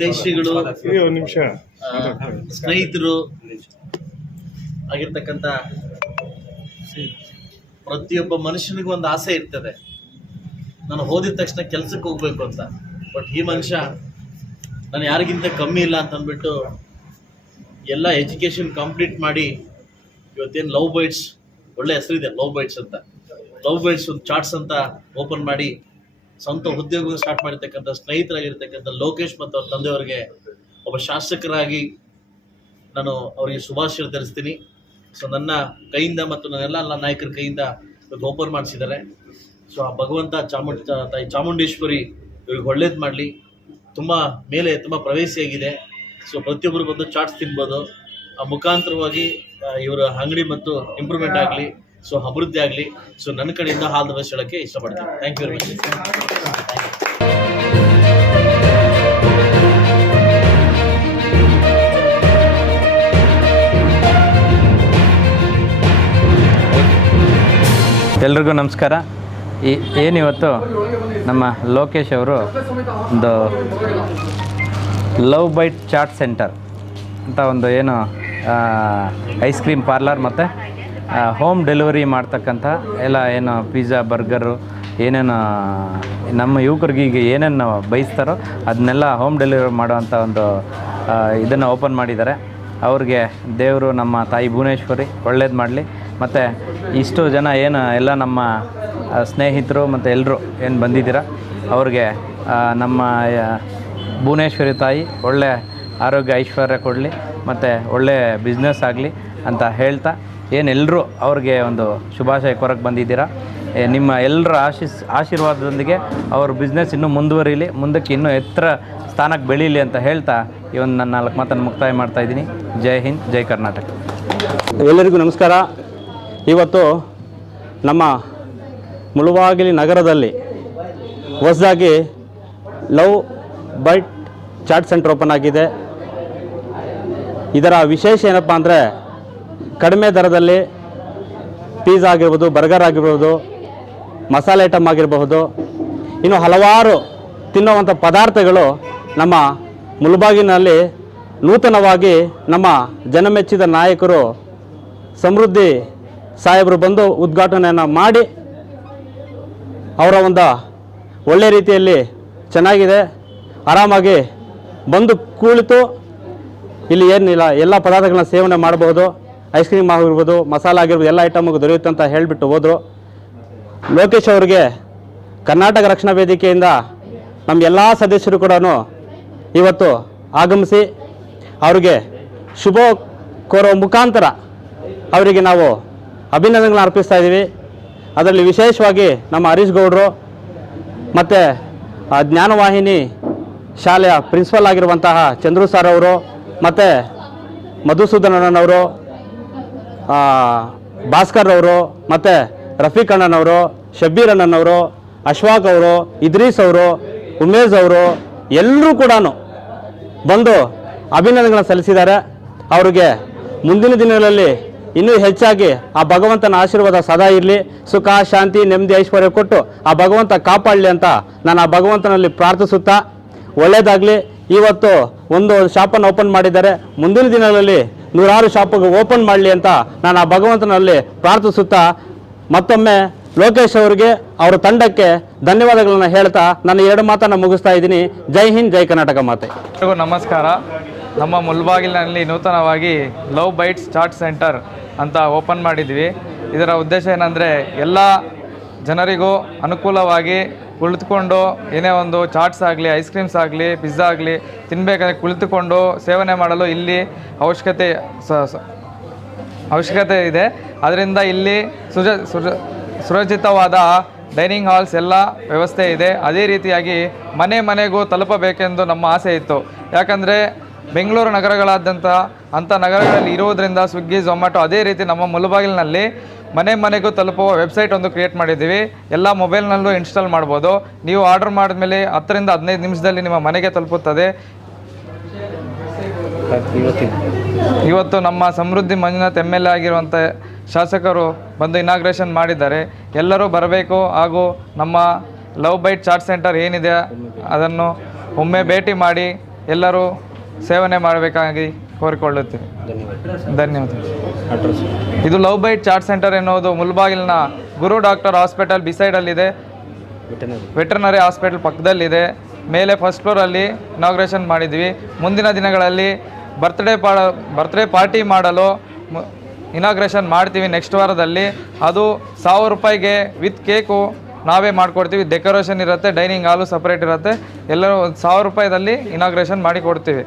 ಹಿತೈಷಿಗಳು ಸ್ನೇಹಿತರು ಆಗಿರ್ತಕ್ಕಂಥ ಪ್ರತಿಯೊಬ್ಬ ಮನುಷ್ಯನಿಗೂ ಒಂದು ಆಸೆ ಇರ್ತದೆ. ನಾನು ಓದಿದ ತಕ್ಷಣ ಕೆಲ್ಸಕ್ಕೆ ಹೋಗ್ಬೇಕು ಅಂತ. ಬಟ್ ಈ ಮನುಷ್ಯ ನಾನು ಯಾರಿಗಿಂತ ಕಮ್ಮಿ ಇಲ್ಲ ಅಂತ ಅಂದ್ಬಿಟ್ಟು ಎಲ್ಲ ಎಜುಕೇಶನ್ ಕಂಪ್ಲೀಟ್ ಮಾಡಿ ಇವತ್ತೇನು ಲವ್ ಬೈಟ್ಸ್ ಒಳ್ಳೆ ಹೆಸರಿದೆ ಲವ್ ಬೈಟ್ಸ್ ಅಂತ. ಲವ್ ಬೈಟ್ಸ್ ಒಂದು ಚಾರ್ಟ್ಸ್ ಅಂತ ಓಪನ್ ಮಾಡಿ ಸ್ವಂತ ಉದ್ಯೋಗ ಸ್ಟಾರ್ಟ್ ಮಾಡಿರ್ತಕ್ಕಂಥ ಸ್ನೇಹಿತರಾಗಿರ್ತಕ್ಕಂಥ ಲೋಕೇಶ್ ಮತ್ತು ಅವ್ರ ತಂದೆಯವರಿಗೆ ಒಬ್ಬ ಶಾಸಕರಾಗಿ ನಾನು ಅವರಿಗೆ ಶುಭಾಶಯ ತಿಳಿಸ್ತೀನಿ. ಸೊ ನನ್ನ ಕೈಯಿಂದ ಮತ್ತು ನನ್ನೆಲ್ಲ ಎಲ್ಲ ನಾಯಕರ ಕೈಯಿಂದ ಓಪನ್ ಮಾಡಿಸಿದ್ದಾರೆ. ಸೊ ಆ ಭಗವಂತ ಚಾಮುಂಡ ತಾಯಿ ಚಾಮುಂಡೇಶ್ವರಿ ಇವ್ರಿಗೆ ಒಳ್ಳೇದು ಮಾಡಲಿ. ತುಂಬ ಮೇಲೆ ತುಂಬ ಪ್ರವೇಶಿಯಾಗಿದೆ ಸೊ ಪ್ರತಿಯೊಬ್ಬರು ಬಂದು ಚಾಟ್ಸ್ ತಿನ್ಬೋದು. ಆ ಮುಖಾಂತರವಾಗಿ ಇವರ ಅಂಗಡಿ ಮತ್ತು ಇಂಪ್ರೂವ್ಮೆಂಟ್ ಆಗಲಿ. ಸೊ ಅಭಿವೃದ್ಧಿ ಆಗಲಿ. ಸೊ ನನ್ನ ಕಡೆಯಿಂದ ಹಾಲ್ ಬೆಸ್ಟ್ ಹೇಳೋಕ್ಕೆ ಇಷ್ಟಪಡ್ತೀನಿ. ಥ್ಯಾಂಕ್ ಯು ವೆರಿ ಮಚ್ ಎಲ್ರಿಗೂ ನಮಸ್ಕಾರ. ಈ ಏನಿವತ್ತು ನಮ್ಮ ಲೋಕೇಶ್ ಅವರು ಒಂದು ಲವ್ ಬೈಟ್ ಚಾಟ್ ಸೆಂಟರ್ ಅಂತ ಒಂದು ಏನು ಐಸ್ ಕ್ರೀಮ್ ಪಾರ್ಲರ್ ಮತ್ತು ಹೋಮ್ ಡೆಲಿವರಿ ಮಾಡ್ತಕ್ಕಂಥ ಎಲ್ಲ ಏನು ಪಿಜ್ಜಾ ಬರ್ಗರು ಏನೇನು, ನಮ್ಮ ಯುವಕರಿಗೆ ಈಗ ಏನೇನು ಬಯಸ್ತಾರೋ ಅದನ್ನೆಲ್ಲ ಹೋಮ್ ಡೆಲಿವರಿ ಮಾಡುವಂಥ ಒಂದು ಇದನ್ನು ಓಪನ್ ಮಾಡಿದ್ದಾರೆ. ಅವ್ರಿಗೆ ದೇವರು ನಮ್ಮ ತಾಯಿ ಭುವನೇಶ್ವರಿ ಒಳ್ಳೇದು ಮಾಡಲಿ. ಮತ್ತು ಇಷ್ಟು ಜನ ಏನು ಎಲ್ಲ ನಮ್ಮ ಸ್ನೇಹಿತರು ಮತ್ತು ಎಲ್ಲರೂ ಏನು ಬಂದಿದ್ದೀರ, ಅವ್ರಿಗೆ ನಮ್ಮ ಭುವನೇಶ್ವರಿ ತಾಯಿ ಒಳ್ಳೆ ಆರೋಗ್ಯ ಐಶ್ವರ್ಯ ಕೊಡಲಿ, ಮತ್ತು ಒಳ್ಳೆ ಬಿಸ್ನೆಸ್ ಆಗಲಿ ಅಂತ ಹೇಳ್ತಾ ಏನು ಎಲ್ಲರೂ ಅವ್ರಿಗೆ ಒಂದು ಶುಭಾಶಯ ಕೊರಕ್ಕೆ ಬಂದಿದ್ದೀರಾ? ನಿಮ್ಮ ಎಲ್ಲರ ಆಶಿಸ್, ಆಶೀರ್ವಾದದೊಂದಿಗೆ ಅವ್ರ ಬಿಸ್ನೆಸ್ ಇನ್ನೂ ಮುಂದುವರಿಲಿ, ಮುಂದಕ್ಕೆ ಇನ್ನೂ ಎತ್ತರ ಸ್ಥಾನಕ್ಕೆ ಬೆಳೀಲಿ ಅಂತ ಹೇಳ್ತಾ ಈ ಒಂದು ನನ್ನ ನಾಲ್ಕು ಮಾತನ್ನು ಮುಕ್ತಾಯ ಮಾಡ್ತಾ ಇದ್ದೀನಿ. ಜೈ ಹಿಂದ್, ಜೈ ಕರ್ನಾಟಕ. ಎಲ್ಲರಿಗೂ ನಮಸ್ಕಾರ. ಇವತ್ತು ನಮ್ಮ ಮುಳುವಾಗಿಲಿ ನಗರದಲ್ಲಿ ಹೊಸದಾಗಿ love bite chat centre open ಆಗಿದೆ. ಇದರ ವಿಶೇಷ ಏನಪ್ಪ ಅಂದರೆ ಕಡಿಮೆ ದರದಲ್ಲಿ ಪೀಝಾ ಆಗಿರ್ಬೋದು ಬರ್ಗರ್ ಆಗಿರ್ಬೋದು, ಮಸಾಲೆ ಐಟಮ್ ಆಗಿರಬಹುದು, ಇನ್ನು ಹಲವಾರು ತಿನ್ನುವಂಥ ಪದಾರ್ಥಗಳು ನಮ್ಮ ಮುಲ್ಬಾಗಿನಲ್ಲಿ ನೂತನವಾಗಿ ನಮ್ಮ ಜನಮೆಚ್ಚಿದ ನಾಯಕರು ಸಮೃದ್ಧಿ ಸಾಹೇಬರು ಬಂದು ಉದ್ಘಾಟನೆಯನ್ನು ಮಾಡಿ ಅವರ ಒಂದು ಒಳ್ಳೆ ರೀತಿಯಲ್ಲಿ ಚೆನ್ನಾಗಿದೆ. ಆರಾಮಾಗಿ ಬಂದು ಕುಳಿತು ಇಲ್ಲಿ ಏನಿಲ್ಲ, ಎಲ್ಲ ಪದಾರ್ಥಗಳನ್ನ ಸೇವನೆ ಮಾಡಬಹುದು. ಐಸ್ ಕ್ರೀಮ್ ಆಗಿರ್ಬೋದು ಮಸಾಲ ಆಗಿರ್ಬೋದು ಎಲ್ಲ ಐಟಮ್ ದೊರೆಯುತ್ತೆ ಅಂತ ಹೇಳಿಬಿಟ್ಟು ಹೋದರು. ಲೋಕೇಶ್ ಅವರಿಗೆ ಕರ್ನಾಟಕ ರಕ್ಷಣಾ ವೇದಿಕೆಯಿಂದ ನಮ್ಮ ಎಲ್ಲ ಸದಸ್ಯರು ಕೂಡ ಇವತ್ತು ಆಗಮಿಸಿ ಅವರಿಗೆ ಶುಭ ಕೋರೋ ಮುಖಾಂತರ ಅವರಿಗೆ ನಾವು ಅಭಿನಂದನೆಗಳನ್ನ ಅರ್ಪಿಸ್ತಾ ಇದ್ದೀವಿ ಅದರಲ್ಲಿ ವಿಶೇಷವಾಗಿ ನಮ್ಮ ಹರೀಶ್ ಗೌಡರು ಮತ್ತು ಜ್ಞಾನವಾಹಿನಿ ಶಾಲೆಯ ಪ್ರಿನ್ಸಿಪಲ್ ಆಗಿರುವಂತಹ ಚಂದ್ರು ಸರ್ ಅವರು ಮತ್ತು ಮಧುಸೂದನನವರು ಆ, ಭಾಸ್ಕರ್ ಅವರು ಮತ್ತು ರಫೀಕ್ ಅಣ್ಣನವರು, ಶಬ್ಬೀರ್ ಅಣ್ಣನವರು, ಅಶ್ವಾಕ್ ಅವರು, ಇದ್ರೀಸ್ ಅವರು, ಉಮೇಶ್ ಅವರು ಎಲ್ಲರೂ ಕೂಡ ಬಂದು ಅಭಿನಂದನೆಗಳನ್ನು ಸಲ್ಲಿಸಿದ್ದಾರೆ. ಅವರಿಗೆ ಮುಂದಿನ ದಿನಗಳಲ್ಲಿ ಇನ್ನೂ ಹೆಚ್ಚಾಗಿ ಆ ಭಗವಂತನ ಆಶೀರ್ವಾದ ಸದಾ ಇರಲಿ. ಸುಖ, ಶಾಂತಿ, ನೆಮ್ಮದಿ, ಐಶ್ವರ್ಯ ಕೊಟ್ಟು ಆ ಭಗವಂತ ಕಾಪಾಡಲಿ ಅಂತ ನಾನು ಆ ಭಗವಂತನಲ್ಲಿ ಪ್ರಾರ್ಥಿಸುತ್ತಾ ಒಳ್ಳೆಯದಾಗಲಿ ಇವತ್ತು ಒಂದು ಶಾಪನ್ನು ಓಪನ್ ಮಾಡಿದ್ದಾರೆ. ಮುಂದಿನ ದಿನಗಳಲ್ಲಿ ನೂರಾರು ಶಾಪಿಗೆ ಓಪನ್ ಮಾಡಲಿ ಅಂತ ನಾನು ಆ ಭಗವಂತನಲ್ಲಿ ಪ್ರಾರ್ಥಿಸುತ್ತಾ ಮತ್ತೊಮ್ಮೆ ಲೋಕೇಶ್ ಅವರಿಗೆ ಅವರ ತಂಡಕ್ಕೆ ಧನ್ಯವಾದಗಳನ್ನು ಹೇಳ್ತಾ ನಾನು ಎರಡು ಮಾತನ್ನು ಮುಗಿಸ್ತಾ ಇದ್ದೀನಿ. ಜೈ ಹಿಂದ್, ಜೈ ಕರ್ನಾಟಕ ಮಾತೆ. ನಮಸ್ಕಾರ. ನಮ್ಮ ಮುಲ್ಬಾಗಿಲಿನಲ್ಲಿ ನೂತನವಾಗಿ ಲವ್ ಬೈಟ್ಸ್ ಚಾಟ್ ಸೆಂಟರ್ ಅಂತ ಓಪನ್ ಮಾಡಿದ್ವಿ. ಇದರ ಉದ್ದೇಶ ಏನಂದರೆ ಎಲ್ಲ ಜನರಿಗೂ ಅನುಕೂಲವಾಗಿ ಕುಳಿತುಕೊಂಡು, ಏನೇ ಒಂದು ಚಾಟ್ಸ್ ಆಗಲಿ ಐಸ್ ಕ್ರೀಮ್ಸ್ ಆಗಲಿ ಪಿಜ್ಜಾ ಆಗಲಿ ತಿನ್ನಬೇಕಾದ್ರೆ ಕುಳಿತುಕೊಂಡು ಸೇವನೆ ಮಾಡಲು ಇಲ್ಲಿ ಅವಶ್ಯಕತೆ ಅವಶ್ಯಕತೆ ಇದೆ. ಅದರಿಂದ ಇಲ್ಲಿ ಸುಜ ಸುಜ ಸುರಕ್ಷಿತವಾದ ಡೈನಿಂಗ್ ಹಾಲ್ಸ್ ಎಲ್ಲ ವ್ಯವಸ್ಥೆ ಇದೆ. ಅದೇ ರೀತಿಯಾಗಿ ಮನೆ ಮನೆಗೂ ತಲುಪಬೇಕೆಂದು ನಮ್ಮ ಆಸೆ ಇತ್ತು. ಯಾಕಂದರೆ ಬೆಂಗಳೂರು ನಗರಗಳಾದ್ಯಂತ ಅಂಥ ನಗರಗಳಲ್ಲಿ ಇರುವುದರಿಂದ ಸ್ವಿಗ್ಗಿ ಝೊಮ್ಯಾಟೊ ಅದೇ ರೀತಿ ನಮ್ಮ ಮುಳುಬಾಗಿಲಿನಲ್ಲಿ ಮನೆ ಮನೆಗೂ ತಲುಪುವ ವೆಬ್ಸೈಟ್ ಒಂದು ಕ್ರಿಯೇಟ್ ಮಾಡಿದ್ದೀವಿ. ಎಲ್ಲ ಮೊಬೈಲ್ನಲ್ಲೂ ಇನ್ಸ್ಟಾಲ್ ಮಾಡ್ಬೋದು. ನೀವು ಆರ್ಡರ್ ಮಾಡಿದ್ಮೇಲೆ ಹತ್ತರಿಂದ ಹದಿನೈದು ನಿಮಿಷದಲ್ಲಿ ನಿಮ್ಮ ಮನೆಗೆ ತಲುಪುತ್ತದೆ. ಇವತ್ತು ನಮ್ಮ ಸಮೃದ್ಧಿ ಮಂಜುನಾಥ್ ಎಂ ಎಲ್ ಆಗಿರುವಂಥ ಶಾಸಕರು ಬಂದು ಇನಾಗ್ರೇಷನ್ ಮಾಡಿದ್ದಾರೆ. ಎಲ್ಲರೂ ಬರಬೇಕು ಹಾಗೂ ನಮ್ಮ ಲವ್ ಬೈಟ್ ಚಾಟ್ ಸೆಂಟರ್ ಏನಿದೆ ಅದನ್ನು ಒಮ್ಮೆ ಭೇಟಿ ಮಾಡಿ ಎಲ್ಲರೂ ಸೇವನೆ ಮಾಡಬೇಕಾಗಿ ಕೋರಿಕೊಳ್ಳುತ್ತೀವಿ ಧನ್ಯವಾದ ಇದು ಲವ್ ಬೈಟ್ ಚಾಟ್ ಸೆಂಟರ್ ಎನ್ನುವುದು ಮುಲ್ಬಾಗಿಲಿನ ಗುರು ಡಾಕ್ಟರ್ ಹಾಸ್ಪಿಟಲ್ ಬಿಸೈಡಲ್ಲಿದೆ. ವೆಟರ್ನರಿ ಹಾಸ್ಪಿಟಲ್ ಪಕ್ಕದಲ್ಲಿದೆ. ಮೇಲೆ ಫಸ್ಟ್ ಫ್ಲೋರಲ್ಲಿ ಇನಾಗ್ರೇಷನ್ ಮಾಡಿದ್ವಿ. ಮುಂದಿನ ದಿನಗಳಲ್ಲಿ ಬರ್ತ್ಡೇ ಪಾ ಬರ್ತ್ಡೇ ಪಾರ್ಟಿ ಮಾಡಲು ಇನಾಗ್ರೇಷನ್ ಮಾಡ್ತೀವಿ ನೆಕ್ಸ್ಟ್ ವಾರದಲ್ಲಿ. ಅದು ಸಾವಿರ ರೂಪಾಯಿಗೆ ವಿತ್ ಕೇಕು ನಾವೇ ಮಾಡಿಕೊಡ್ತೀವಿ. ಡೆಕೋರೇಷನ್ ಇರುತ್ತೆ ಡೈನಿಂಗ್ ಹಾಲು ಸಪ್ರೇಟ್ ಇರುತ್ತೆ. ಎಲ್ಲರೂ ಒಂದು ಸಾವಿರ ರೂಪಾಯಿದಲ್ಲಿ ಇನಾಗ್ರೇಷನ್ ಮಾಡಿ ಕೊಡ್ತೀವಿ.